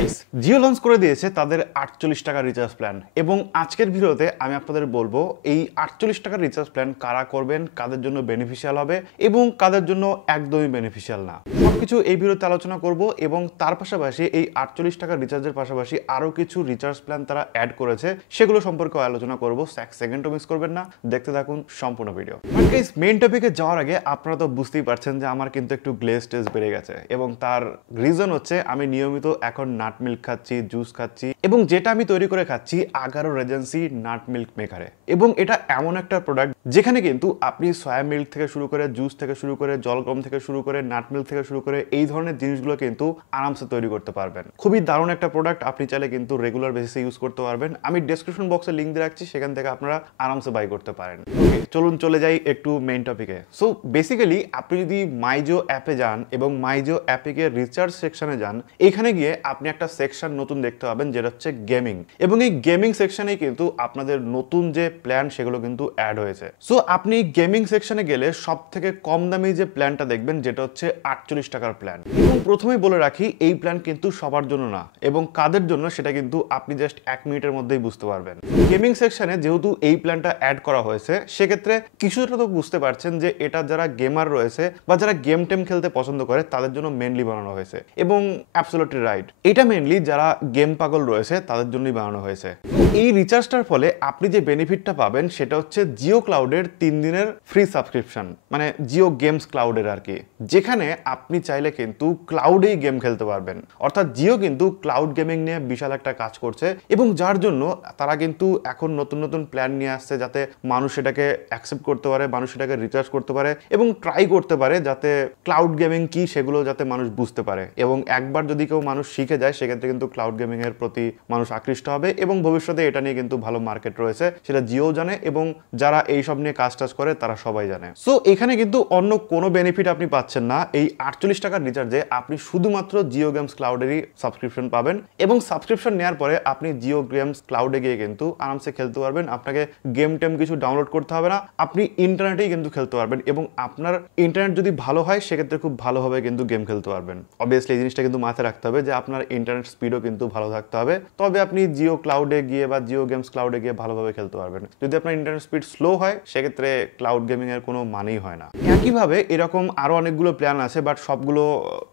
Guys Jio launch করে দিয়েছে তাদের 48 টাকা রিচার্জ প্ল্যান এবং আজকের ভিডিওতে আমি আপনাদের বলবো এই 48 টাকার রিচার্জ প্ল্যান কারা করবেন, কাদের জন্য বেনিফিশিয়াল হবে এবং কাদের জন্য একদমই বেনিফিশিয়াল না। সবকিছু এই ভিডিওতে আলোচনা করব এবং তার পাশাপাশি এই 48 টাকার রিচার্জের পাশাপাশি আরো কিছু রিচার্জ প্ল্যান তারা অ্যাড করেছে সেগুলো সম্পর্কে আলোচনা করব। এক সেকেন্ডও মিস করবেন না, দেখতে থাকুন সম্পূর্ণ ভিডিও। গাইস মেইন টপিকে যাওয়ার আগে আপনারা তো বুঝতেই পারছেন যে আমার কিন্তু একটু গ্লেজ টেজ বেড়ে গেছে এবং তার রিজন হচ্ছে আমি নিয়মিত এখন নাট মিল্ক খাচ্ছি, জুস খাচ্ছি এবং যেটা আমি তৈরি করে খাচ্ছি আগারো রেজেন্সি নাট মিল্ক মেকারে। এবং এটা এমন একটা প্রোডাক্ট যেখানে কিন্তু আপনি সয়া মিল্ক থেকে শুরু করে, জুস থেকে শুরু করে, জলগম থেকে শুরু করে, নাট মিল্ক থেকে শুরু করে এই ধরনের জিনিসগুলো কিন্তু আরামসে তৈরি করতে পারবেন। খুবই দারুণ একটা প্রোডাক্ট, আপনি চাইলে কিন্তু রেগুলার বেসিসে ইউজ করতে পারবেন। আমি ডেসক্রিপশন বক্সে লিংক দিয়ে রাখছি, সেখান থেকে আপনারা আরামসে বাই করতে পারেন। ওকে, চলুন চলে যাই একটু মেইন টপিকে। সো বেসিক্যালি আপনি যদি মাইজো অ্যাপে যান এবং মাইজো অ্যাপে গিয়ে রিচার্জ সেকশনে যান, এখানে গিয়ে আপনি একটা সেকশন নতুন দেখতে পাবেন যেটা হচ্ছে গেমিং। এবং এই গেমিং সেকশনে কিন্তু আপনাদের নতুন যে প্ল্যান সেগুলো কিন্তু অ্যাড হয়েছে। সো আপনি গেমিং সেকশনে গেলে সব থেকে কম দামি যে প্ল্যানটা দেখবেন যেটা হচ্ছে 48 টাকার প্ল্যান। এবং প্রথমেই বলে রাখি এই প্ল্যান কিন্তু সবার জন্য না এবং কাদের জন্য সেটা কিন্তু আপনি জাস্ট 1 মিনিটের মধ্যেই বুঝতে পারবেন। গেমিং সেকশনে যেহেতু এই প্ল্যানটা অ্যাড করা হয়েছে সেক্ষেত্রে কিছুটা তো বুঝতে পারছেন যে এটা যারা গেমার রয়েছে বা যারা গেম টেম খেলতে পছন্দ করে তাদের জন্য মেনলি বানানো হয়েছে এবং অ্যাবসলিউটলি রাইট, এটা মেনলি যারা গেম পাগল রয়েছে তাদের জন্যই বানানো হয়েছে। এই রিচার্জটার ফলে আপনি যে বেনিফিটটা পাবেন সেটা হচ্ছে জিও ক্লাউডের 3 দিনের ফ্রি সাবস্ক্রিপশন, মানে জিও গেমস ক্লাউডের আর কি, যেখানে আপনি চাইলে কিন্তু ক্লাউডেই গেম খেলতে পারবেন। অর্থাৎ জিও কিন্তু ক্লাউড গেমিং নিয়ে বিশাল একটা কাজ করছে এবং যার জন্য তারা কিন্তু এখন নতুন নতুন প্ল্যান নিয়ে আসছে যাতে মানুষ এটাকে অ্যাকসেপ্ট করতে পারে, মানুষ এটাকে রিচার্জ করতে পারে এবং ট্রাই করতে পারে যাতে ক্লাউড গেমিং কি সেগুলো যাতে মানুষ বুঝতে পারে। এবং একবার যদি কেউ মানুষ শিখে যায় সেক্ষেত্রে কিন্তু ক্লাউড গেমিং এর প্রতি মানুষ আকৃষ্ট হবে এবং ভবিষ্যতে এটা নিয়ে কিন্তু ভালো মার্কেট রয়েছে, সেটা জিও জানে এবং যারা এই সব নিয়ে কাজ টাজ করে তারা সবাই জানে। সো এখানে কিন্তু অন্য কোনো বেনিফিট আপনি পাচ্ছেন না। এই 48 টাকার রিচার্জে আপনি শুধুমাত্র জিও গেমস ক্লাউডেরই সাবস্ক্রিপশন পাবেন এবং সাবস্ক্রিপশন নেওয়ার পরে আপনি জিও গেমস ক্লাউডে গিয়ে কিন্তু আরামসে খেলতে পারবেন। আপনাকে গেম টেম কিছু ডাউনলোড করতে হবে না, আপনি ইন্টারনেটেই কিন্তু খেলতে পারবেন এবং আপনার ইন্টারনেট যদি ভালো হয় সেক্ষেত্রে খুব ভালোভাবে কিন্তু গেম খেলতে পারবেন। অবভিয়াসলি এই জিনিসটা কিন্তু মাথায় রাখতে হবে যে আপনার ইন্টারনেট স্পিডও কিন্তু ভালো থাকতে হবে, তবে আপনি জিও ক্লাউডে গিয়ে বা জিও গেমস ক্লাউডে গিয়ে ভালোভাবে খেলতে পারবেন। যদি আপনার ইন্টারনেট স্পিড স্লো হয় সেক্ষেত্রে ক্লাউড গেমিং এর কোনো মানেই হয় না। একইভাবে এরকম আরো অনেকগুলো প্ল্যান আছে বাট সবগুলো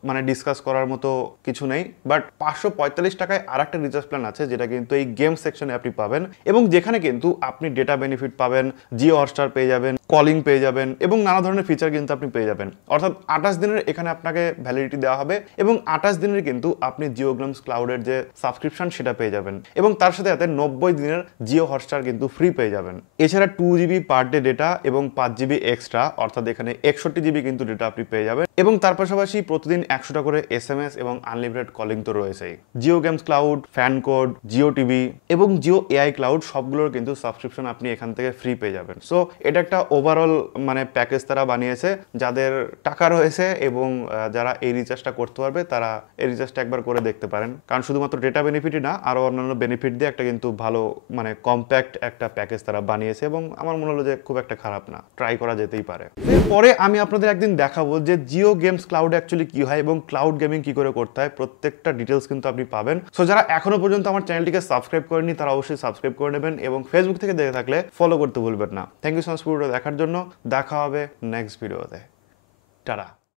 মানে ডিসকাস করার মতো কিছু নেই। বাট 545 টাকায় আর একটা রিচার্জ প্ল্যান আছে যেটা কিন্তু এই গেম সেকশনে আপনি পাবেন এবং যেখানে কিন্তু আপনি ডেটা বেনিফিট পাবেন, জিও হটস্টার পেয়ে যাবেন, কলিং পেয়ে যাবেন এবং নানা ধরনের ফিচার কিন্তু আপনি পেয়ে যাবেন। অর্থাৎ 28 দিনের এখানে আপনাকে ভ্যালিডিটি দেওয়া হবে এবং 28 দিনের কিন্তু আপনি জিও গেমস ক্লাউডের যে সাবস্ক্রিপশন সেটা পেয়ে যাবেন এবং তার সাথে সাথে 90 দিনের জিও হটস্টার কিন্তু ফ্রি পেয়ে যাবেন। এছাড়া 2 জিবি পার ডে ডেটা এবং 5 জিবি এক্সট্রা, অর্থাৎ এখানে 61 জিবি কিন্তু ডেটা আপনি পেয়ে যাবেন এবং তার পাশাপাশি প্রতিদিন 100টা করে SMS এবং আনলিমিটেড কলিং তো রয়েছেই। Jio games cloud, fan code, Jio TV এবং জিও এআই ক্লাউড সবগুলোর কিন্তু সাবস্ক্রিপশন আপনি এখান থেকে ফ্রি পেয়ে যাবেন। সো এটা একটা ওভারঅল মানে প্যাকেজ তারা বানিয়েছে, যাদের টাকা রয়েছে এবং যারা এই রিচার্জটা করতে পারবে তারা এই রিচার্জটা একবার করে দেখতে পারেন, কারণ শুধুমাত্র ডেটা বেনিফিটই না আরো অন্যান্য বেনিফিট দিয়ে একটা কিন্তু ভালো মানে কম্প্যাক্ট একটা প্যাকেজ তারা বানিয়েছে এবং আমার মনে হলো যে খুব একটা খারাপ না, ট্রাই করা যেতেই পারে। এরপরে আমি আপনাদের একদিন দেখাবো যে জিও গেমস ক্লাউড অ্যাকচুয়ালি কি হয় এবং ক্লাউড গেমিং কি করে করতে হয়, প্রত্যেকটা ডিটেলস কিন্তু আপনি পাবেন। সো যারা এখনো পর্যন্ত আমার চ্যানেলটিকে সাবস্ক্রাইব করেনি তারা অবশ্যই সাবস্ক্রাইব করে নেবেন এবং ফেসবুক থেকে দেখে থাকলে ফলো করতে ভুলবেন না। থ্যাংক ইউ সো মাচ ভিডিওটা দেখার জন্য, দেখা হবে নেক্সট ভিডিওতে। টাটা।